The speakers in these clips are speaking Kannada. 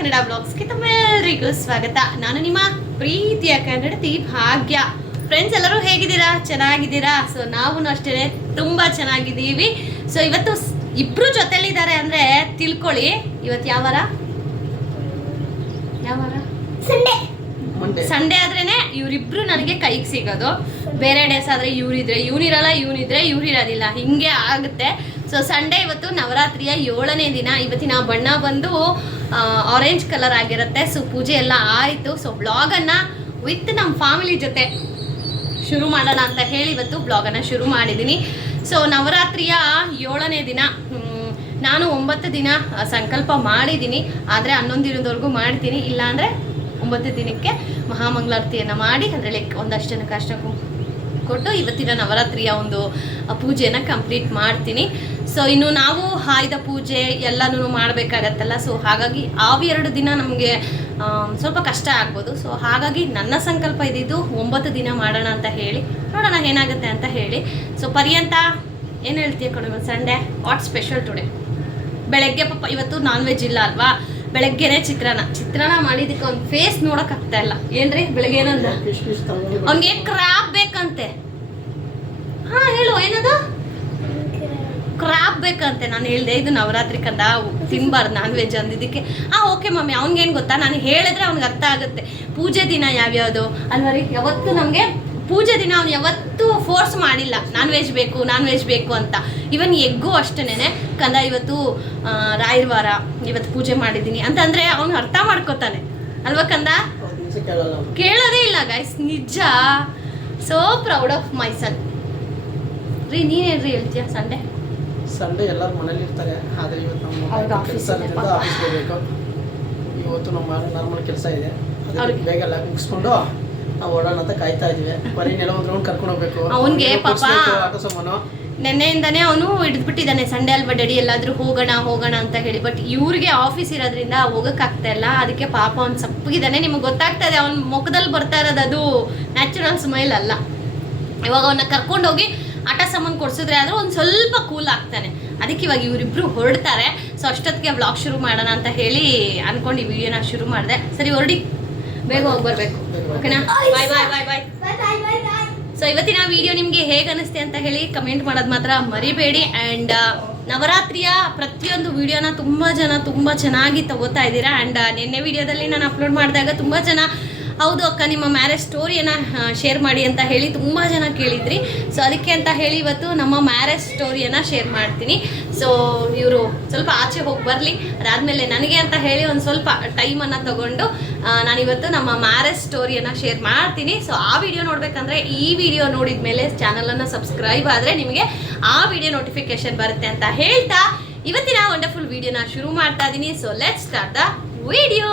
ಕನ್ನಡ ಬ್ಲಾಗ್ಸ್ಗೆ ತಮ್ಮೆಲ್ಲರಿಗೂ ಸ್ವಾಗತ. ನಾನು ನಿಮ್ಮ ಪ್ರೀತಿಯ ಕನ್ನಡತಿ ಭಾಗ್ಯ. ಫ್ರೆಂಡ್ಸ್ ಎಲ್ಲರೂ ಹೇಗಿದ್ದೀರಾ? ಚೆನ್ನಾಗಿದ್ದೀರಾ? ಸೊ ನಾವು ಅಷ್ಟೇ ತುಂಬ ಚೆನ್ನಾಗಿದ್ದೀವಿ. ಸೊ ಇವತ್ತು ಇಬ್ರು ಜೊತೆಲಿದ್ದಾರೆ ಅಂದ್ರೆ ತಿಳ್ಕೊಳ್ಳಿ. ಇವತ್ತು ಯಾವ ವಾರ? ಯಾವ ವಾರ? ಮಂಡೇ ಸಂಡೇ ಆದ್ರೇನೆ ಇವರಿಬ್ರು ನನಗೆ ಕೈಗೆ ಸಿಗೋದು. ಬೇರೆ ಡೇಸ್ ಆದ್ರೆ ಇವ್ರಿದ್ರೆ ಇವ್ನಿರಲ್ಲ ಇವ್ನಿದ್ರೆ ಇವ್ರಿರೋದಿಲ್ಲ. ಹಿಂಗೆ ಆಗುತ್ತೆ. ಸೊ ಸಂಡೇ ಇವತ್ತು ನವರಾತ್ರಿಯ ಏಳನೇ ದಿನ. ಇವತ್ತಿನ ಬಣ್ಣ ಬಂದು ಆರೆಂಜ್ ಕಲರ್ ಆಗಿರುತ್ತೆ. ಸೊ ಪೂಜೆ ಎಲ್ಲ ಆಯಿತು. ಸೊ ಬ್ಲಾಗನ್ನು ವಿತ್ ನಮ್ಮ ಫ್ಯಾಮಿಲಿ ಜೊತೆ ಶುರು ಮಾಡೋಣ ಅಂತ ಹೇಳಿ ಇವತ್ತು ಬ್ಲಾಗನ್ನು ಶುರು ಮಾಡಿದ್ದೀನಿ. ಸೊ ನವರಾತ್ರಿಯ ಏಳನೇ ದಿನ. ನಾನು ಒಂಬತ್ತು ದಿನ ಸಂಕಲ್ಪ ಮಾಡಿದ್ದೀನಿ. ಆದರೆ ಹನ್ನೊಂದು ದಿನದವರೆಗೂ ಮಾಡ್ತೀನಿ. ಇಲ್ಲಾಂದರೆ ಒಂಬತ್ತು ದಿನಕ್ಕೆ ಮಹಾಮಂಗಳಾರತಿಯನ್ನು ಮಾಡಿ ಅದರಲ್ಲಿ ಒಂದಷ್ಟು ಜನಕ್ಕೆ ಅಷ್ಟು ಕುಂಕುಮ ಕೊಟ್ಟು ಇವತ್ತಿನ ನವರಾತ್ರಿಯ ಒಂದು ಪೂಜೆಯನ್ನು ಕಂಪ್ಲೀಟ್ ಮಾಡ್ತೀನಿ. ಸೊ ಇನ್ನು ನಾವು ಆಯುಧ ಪೂಜೆ ಎಲ್ಲನೂ ಮಾಡಬೇಕಾಗತ್ತಲ್ಲ. ಸೊ ಹಾಗಾಗಿ ಎರಡು ದಿನ ನಮಗೆ ಸ್ವಲ್ಪ ಕಷ್ಟ ಆಗ್ಬೋದು. ಸೊ ಹಾಗಾಗಿ ನನ್ನ ಸಂಕಲ್ಪ ಇದ್ದಿದ್ದು ಒಂಬತ್ತು ದಿನ ಮಾಡೋಣ ಅಂತ ಹೇಳಿ. ನೋಡೋಣ ಏನಾಗುತ್ತೆ ಅಂತ ಹೇಳಿ. ಸೊ ಪರ್ಯಂತ ಏನು ಹೇಳ್ತೀಯ ಕಡಿಮೆ ಸಂಡೇ? ವಾಟ್ ಸ್ಪೆಷಲ್ ಟುಡೇ ಬೆಳಗ್ಗೆ ಪಾಪ ಇವತ್ತು ನಾನ್ ವೆಜ್ ಇಲ್ಲ ಅಲ್ವಾ? ಬೆಳಗ್ಗೆನೆ ಚಿತ್ರಾನ್ನ. ಚಿತ್ರಾನ್ನ ಮಾಡಿದ್ದಕ್ಕೆ ಅವ್ನ ಫೇಸ್ ನೋಡಕ್ ಆಗ್ತಾ ಇಲ್ಲ. ಏನ್ರಿ? ಬೆಳಗ್ಗೆ ಏನಂದ ಕ್ರಾಪ್ ಅವ್ನಿಗೆ ಕ್ರಾಬ್ ಬೇಕಂತೆ. ಹಾ ಹೇಳು ಏನದು? ಕ್ರಾಬ್ ಬೇಕಂತೆ. ನಾನು ಹೇಳ್ದೆ, ಇದು ನವರಾತ್ರಿ ಕಂದ ತಿನ್ಬಾರ್ದು ನಾನ್ ವೆಜ್ ಅಂದಿದ್ದಕ್ಕೆ. ಆ ಓಕೆ ಮಮ್ಮಿ, ಅವ್ನಿಗೇನು ಗೊತ್ತಾ? ನಾನು ಹೇಳಿದ್ರೆ ಅವ್ನಿಗೆ ಅರ್ಥ ಆಗುತ್ತೆ. ಪೂಜೆ ದಿನ ಯಾವ್ಯಾವುದು? ಅಲ್ವಾ ರೀ ಯಾವತ್ತು ನಮಗೆ ಪೂಜೆ ದಿನ ಅವ್ನು ಯಾವತ್ತೂ ಫೋರ್ಸ್ ಮಾಡಿಲ್ಲ. ನಾನ್ ವೆಜ್ ಬೇಕು ನಾನ್ ವೆಜ್ ಬೇಕು ಅಂತ. ಇವನ್ ಎಗ್ಗು ಅಷ್ಟೇನೆ ಕಂದ, ಇವತ್ತು ರಾಯರ್ವಾರ ರಾಯರ ವಾರ ಇವತ್ತು ಪೂಜೆ ಮಾಡಿದ್ದೀನಿ ಅಂತಂದ್ರೆ ಅವ್ನು ಅರ್ಥ ಮಾಡ್ಕೋತಾನೆ. ಅಲ್ವಾ ಕಂದ. ಕೇಳೋದೇ ಇಲ್ಲ ಗೈಸ್ ನಿಜ. So proud of my son ರೀ ನೀನೇನ್ರಿ ಹೇಳ್ತೀಯ? ಸಂಡೆ ಸಂಡೇ ಎಲ್ಲರೂ ಮನೇಲಿ ಇರ್ತಾರೆ. ಆದರೆ ಇವತ್ತು ನಮ್ಮ ಕೆಲಸ ಆಫೀಸ್ಗೆ ಹೋಗ್ಬೇಕು ಇವತ್ತು ನಮ್ಮ ನಾರ್ಮಲ್ ಕೆಲಸ ಇದೆ. ಅದಕ್ಕೆ ಬೇಗ ಎಲ್ಲ ಮುಗಿಸ್ಕೊಂಡು ನಾವು ಓಡೋಣ ಅಂತ ಕಾಯ್ತಾ ಇದೀವಿ ಬರೀ ನೆಲ ಒಂದು ರೌಂಡ್ ಕರ್ಕೊಂಡು ಹೋಗ್ಬೇಕು. ಅವನಿಗೆ ಪಾಪ- ಕೊಡ್ಸ್ಬೇಕು ಆಟೋ ಸಾಮಾನು. ನೆನ್ನೆಯಿಂದನೇ ಅವನು ಹಿಡಿದ್ಬಿಟ್ಟಿದ್ದಾನೆ ಸಂಡೇ ಅಲ್ವಾ ಡ್ಯಾಡಿ ಎಲ್ಲಾದ್ರೂ ಹೋಗೋಣ ಹೋಗೋಣ ಅಂತ ಹೇಳಿ. ಬಟ್ ಇವ್ರಿಗೆ ಆಫೀಸ್ ಇರೋದ್ರಿಂದ ಹೋಗಕ್ಕಾಗ್ತಾ ಇಲ್ಲ. ಅದಕ್ಕೆ ಪಾಪ ಅವ್ನು ಸಪ್ಪಗಿದ್ದಾನೆ. ನಿಮಗೆ ಗೊತ್ತಾಗ್ತಾ ಇದೆ ಅವ್ನ ಮುಖದಲ್ಲಿ ಬರ್ತಾ ಇರೋದು ಅದು ನ್ಯಾಚುರಲ್ ಸ್ಮೈಲ್ ಅಲ್ಲ. ಇವಾಗ ಅವನ್ನ ಕರ್ಕೊಂಡೋಗಿ ಆಟ ಸಾಮಾನು ಕೊಡಿಸಿದ್ರೆ ಆದರೂ ಒಂದು ಸ್ವಲ್ಪ ಕೂಲ್ ಆಗ್ತಾನೆ. ಅದಕ್ಕೆ ಇವಾಗ ಇವರಿಬ್ರು ಹೊರಡ್ತಾರೆ. ಸೊ ಅಷ್ಟೊತ್ತಿಗೆ ವ್ಲಾಗ್ ಶುರು ಮಾಡೋಣ ಅಂತ ಹೇಳಿ ಅನ್ಕೊಂಡು ಈ ವಿಡಿಯೋನ ಶುರು ಮಾಡಿದೆ. ಸರಿ ಹೊರಡಿ. ಬೇಗ ಹೋಗಿ ಬರಬೇಕು. ಓಕೆನಾ ಬಾಯ್ ಬಾಯ್ ಬಾಯ್ ಬಾಯ್ ಸೊ ಇವತ್ತಿನ ವಿಡಿಯೋ ನಿಮಗೆ ಹೇಗೆ ಅನಿಸ್ತೆ ಅಂತ ಹೇಳಿ ಕಮೆಂಟ್ ಮಾಡೋದು ಮಾತ್ರ ಮರಿಬೇಡಿ. ಆ್ಯಂಡ್ ನವರಾತ್ರಿಯ ಪ್ರತಿಯೊಂದು ವಿಡಿಯೋನ ತುಂಬ ಜನ ತುಂಬ ಚೆನ್ನಾಗಿ ತಗೋತಾ ಇದ್ದೀರಾ. ಆ್ಯಂಡ್ ನಿನ್ನೆ ವಿಡಿಯೋದಲ್ಲಿ ನಾನು ಅಪ್ಲೋಡ್ ಮಾಡಿದಾಗ ತುಂಬ ಜನ ಹೌದು ಅಕ್ಕ, ನಿಮ್ಮ ಮ್ಯಾರೇಜ್ ಸ್ಟೋರಿಯನ್ನು ಶೇರ್ ಮಾಡಿ ಅಂತ ಹೇಳಿ ತುಂಬ ಜನ ಕೇಳಿದ್ರಿ. ಸೊ ಅದಕ್ಕೆ ಅಂತ ಹೇಳಿ ಇವತ್ತು ನಮ್ಮ ಮ್ಯಾರೇಜ್ ಸ್ಟೋರಿಯನ್ನು ಶೇರ್ ಮಾಡ್ತೀನಿ. ಸೊ ಇವರು ಸ್ವಲ್ಪ ಆಚೆ ಹೋಗಿ ಬರಲಿ. ಅದಾದಮೇಲೆ ನನಗೆ ಅಂತ ಹೇಳಿ ಒಂದು ಸ್ವಲ್ಪ ಟೈಮನ್ನು ತಗೊಂಡು ನಾನಿವತ್ತು ನಮ್ಮ ಮ್ಯಾರೇಜ್ ಸ್ಟೋರಿಯನ್ನು ಶೇರ್ ಮಾಡ್ತೀನಿ. ಸೊ ಆ ವಿಡಿಯೋ ನೋಡಬೇಕಂದ್ರೆ ಈ ವಿಡಿಯೋ ನೋಡಿದ ಮೇಲೆ ಚಾನಲನ್ನು ಸಬ್ಸ್ಕ್ರೈಬ್ ಆದರೆ ನಿಮಗೆ ಆ ವಿಡಿಯೋ ನೋಟಿಫಿಕೇಶನ್ ಬರುತ್ತೆ ಅಂತ ಹೇಳ್ತಾ ಇವತ್ತಿನ ವಂಡರ್ಫುಲ್ ವಿಡಿಯೋನ ಶುರು ಮಾಡ್ತಾ ಇದ್ದೀನಿ so let start the video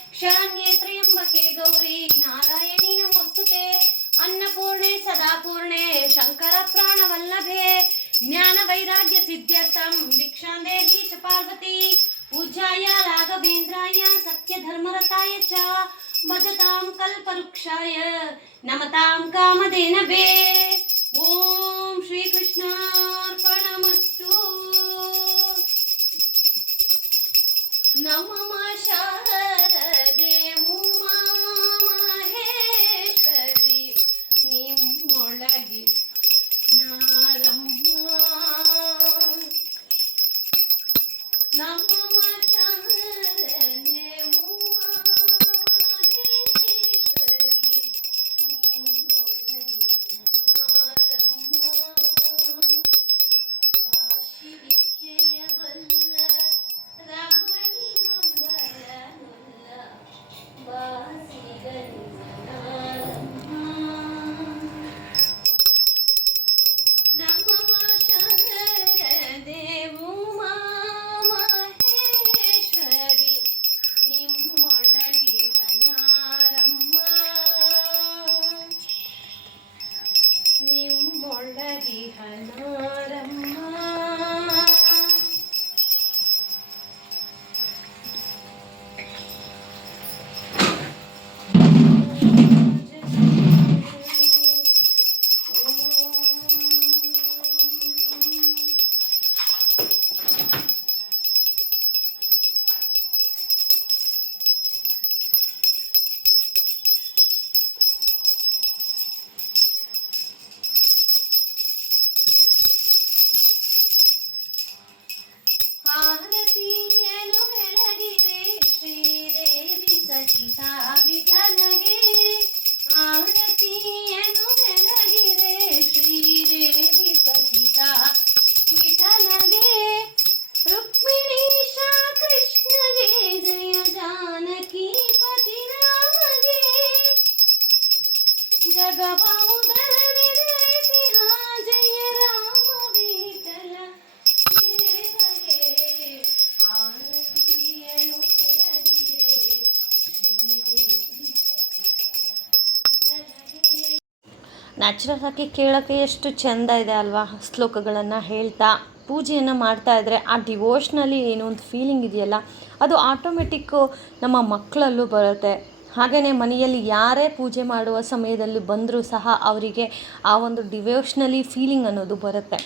ಪಾದ ಪಂಕಜಂ ಸರ್ವಮಂಗಲ ಮಾಂಗಲ್ಯೆ ಶಿವೆ ಸರ್ವಾರ್ಥ ಸಾಧಿಕೆ ಶರಣ್ಯೆ ತ್ರ್ಯಂಬಕೆ ಗೌರಿ ನಾರಾಯಣಿ ನಮೋಸ್ತುತೆ. ಅನ್ನಪೂರ್ಣೆ, ಸದಾಪೂರ್ಣೆ, ಶಂಕರ ಪ್ರಾಣವಲ್ಲಭೆ. ಜ್ಞಾನ ವೈರಾಗ್ಯ ಸಿದ್ಧಾರ್ಥಂ ಭಿಕ್ಷಾಂದೇಹಿ ಚ ಪಾರ್ವತಿ. ಪೂಜಾಯ ರಾಘವೇಂದ್ರಾಯ ಸತ್ಯ ಧರ್ಮರತಾಯ ಚ. ಭಜತಾಂ ಕಲ್ಪವೃಕ್ಷಾಯ, ನಮತಾಂ ಕಾಮಧೇನವೇ. ಓಂ ಶ್ರೀಕೃಷ್ಣಾರ್ಪಣಮಸ್ತು. ನಮಃ ಶಾರದೆ ನಮಃ ನ್ಯಾಚುರಲ್ ಆಗಿ ಕೇಳೋಕ್ಕೆ ಎಷ್ಟು ಚೆಂದ ಇದೆ ಅಲ್ವಾ ಶ್ಲೋಕಗಳನ್ನು ಹೇಳ್ತಾ. ಪೂಜೆಯನ್ನು ಮಾಡ್ತಾ ಇದ್ದರೆ ಆ ಡಿವೋಷ್ನಲ್ಲಿ ಏನೋ ಒಂದು ಫೀಲಿಂಗ್ ಇದೆಯಲ್ಲ, ಅದು ಆಟೋಮೆಟಿಕ್ಕು ನಮ್ಮ ಮಕ್ಕಳಲ್ಲೂ ಬರುತ್ತೆ. ಹಾಗೆಯೇ ಮನೆಯಲ್ಲಿ ಯಾರೇ ಪೂಜೆ ಮಾಡುವ ಸಮಯದಲ್ಲಿ ಬಂದರೂ ಸಹ ಅವರಿಗೆ ಆ ಒಂದು ಡಿವೋಷ್ನಲಿ ಫೀಲಿಂಗ್ ಅನ್ನೋದು ಬರುತ್ತೆ.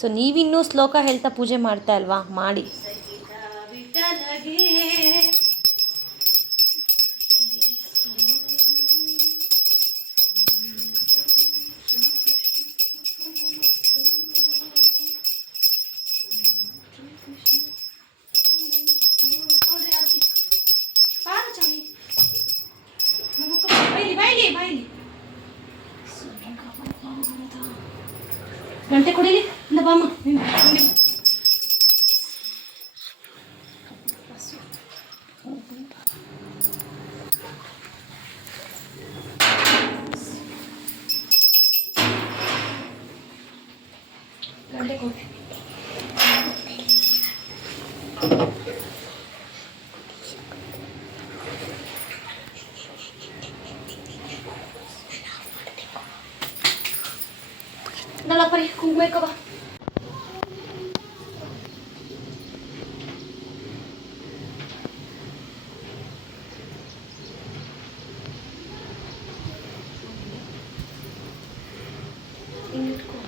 ಸೊ ನೀವಿನ್ನೂ ಶ್ಲೋಕ ಹೇಳ್ತಾ ಪೂಜೆ ಮಾಡ್ತಾ ಅಲ್ವಾ ಮಾಡಿ. wala pa rin kung may kaba. Ingat ko.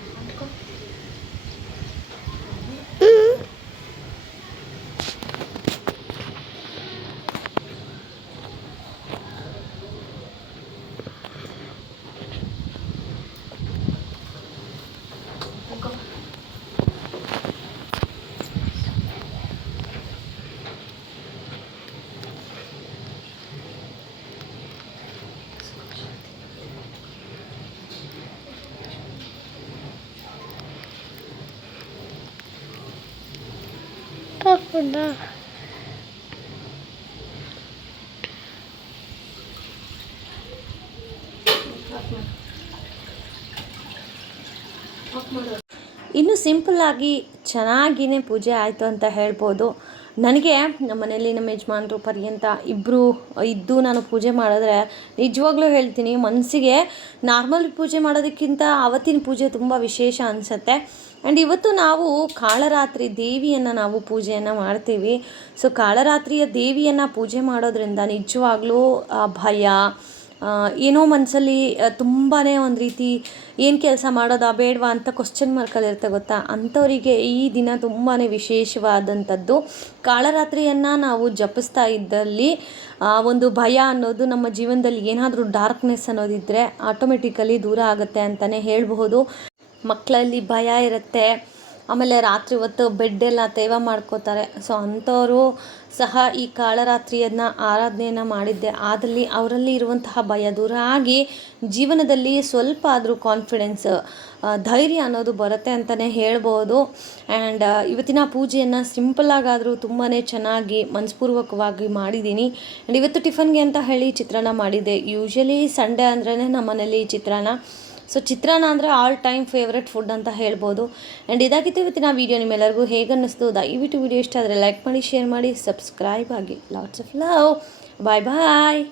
ಇನ್ನು ಸಿಂಪಲ್ಲಾಗಿ ಚೆನ್ನಾಗಿಯೇ ಪೂಜೆ ಆಯಿತು ಅಂತ ಹೇಳ್ಬೋದು. ನನಗೆ ನಮ್ಮ ಮನೇಲಿ ನಮ್ಮ ಯಜಮಾನ್ರು, ಪರ್ಯಂತ ಇಬ್ಬರು ಇದ್ದು ನಾನು ಪೂಜೆ ಮಾಡಿದ್ರೆ ನಿಜವಾಗ್ಲೂ ಹೇಳ್ತೀನಿ ಮನಸ್ಸಿಗೆ ನಾರ್ಮಲ್ ಪೂಜೆ ಮಾಡೋದಕ್ಕಿಂತ ಆವತ್ತಿನ ಪೂಜೆ ತುಂಬ ವಿಶೇಷ ಅನಿಸುತ್ತೆ. ಆ್ಯಂಡ್ ಇವತ್ತು ನಾವು ಕಾಳರಾತ್ರಿ ದೇವಿಯನ್ನು ನಾವು ಪೂಜೆಯನ್ನು ಮಾಡ್ತೀವಿ. ಸೊ ಕಾಳರಾತ್ರಿಯ ದೇವಿಯನ್ನು ಪೂಜೆ ಮಾಡೋದ್ರಿಂದ ನಿಜವಾಗ್ಲೂ ಭಯ ಏನೋ ಮನಸ್ಸಲ್ಲಿ ತುಂಬಾ ಒಂದು ರೀತಿ ಏನು ಕೆಲಸ ಮಾಡೋದಾ, ಬೇಡವಾ ಅಂತ ಕ್ವಶನ್ ಮಾರ್ಕಲ್ಲಿರುತ್ತೆ ಗೊತ್ತಾ? ಅಂಥವರಿಗೆ ಈ ದಿನ ತುಂಬಾ ವಿಶೇಷವಾದಂಥದ್ದು. ಕಾಳರಾತ್ರಿಯನ್ನು ನಾವು ಜಪಿಸ್ತಾ ಇದ್ದಲ್ಲಿ ಒಂದು ಭಯ ಅನ್ನೋದು ನಮ್ಮ ಜೀವನದಲ್ಲಿ ಏನಾದರೂ ಡಾರ್ಕ್ನೆಸ್ ಅನ್ನೋದಿದ್ದರೆ ಆಟೋಮೆಟಿಕಲಿ ದೂರ ಆಗುತ್ತೆ ಅಂತಲೇ ಹೇಳಬಹುದು. ಮಕ್ಕಳಲ್ಲಿ ಭಯ ಇರುತ್ತೆ. ಆಮೇಲೆ ರಾತ್ರಿ ಹೊತ್ತು ಬೆಡ್ಡೆಲ್ಲ ತೇವ ಮಾಡ್ಕೋತಾರೆ. ಸೊ ಅಂಥವರು ಸಹ ಈ ಕಾಳರಾತ್ರಿಯನ್ನು ಆರಾಧನೆಯನ್ನು ಮಾಡಿದ್ದೆ. ಆದಲ್ಲಿ ಅವರಲ್ಲಿ ಇರುವಂತಹ ಭಯ ದೂರ. ಆಗಿ ಜೀವನದಲ್ಲಿ ಸ್ವಲ್ಪ ಆದರೂ ಕಾನ್ಫಿಡೆನ್ಸ್ ಧೈರ್ಯ ಅನ್ನೋದು ಬರುತ್ತೆ ಅಂತಲೇ ಹೇಳ್ಬೋದು. ಆ್ಯಂಡ್ ಇವತ್ತಿನ ಪೂಜೆಯನ್ನು ಸಿಂಪಲ್ಲಾಗಾದರೂ ತುಂಬಾ ಚೆನ್ನಾಗಿ, ಮನಸ್ಪೂರ್ವಕವಾಗಿ ಮಾಡಿದ್ದೀನಿ. ಆ್ಯಂಡ್ ಇವತ್ತು ಟಿಫನ್ಗೆ ಅಂತ ಹೇಳಿ ಚಿತ್ರಾನ್ನ ಮಾಡಿದ್ದೆ. ಯೂಶ್ವಲಿ ಸಂಡೇ ಅಂದ್ರೇ ನಮ್ಮನೇಲಿ ಚಿತ್ರಾನ್ನ. ಸೊ ಚಿತ್ರಾನ್ನ ಅಂದರೆ ಆಲ್ ಟೈಮ್ ಫೇವ್ರೆಟ್ ಫುಡ್ ಅಂತ ಹೇಳ್ಬೋದು. ಆ್ಯಂಡ್ ಇದಾಗಿತ್ತು ಇವತ್ತಿನ ವೀಡಿಯೋ ನಿಮ್ಮೆಲ್ಲರಿಗೂ ಹೇಗೆ ಅನ್ನಿಸ್ತು? ದಯವಿಟ್ಟು ವೀಡಿಯೋ ಇಷ್ಟ ಆದರೆ ಲೈಕ್ ಮಾಡಿ ಶೇರ್ ಮಾಡಿ ಸಬ್ಸ್ಕ್ರೈಬ್ ಆಗಿ. Lots of love bye bye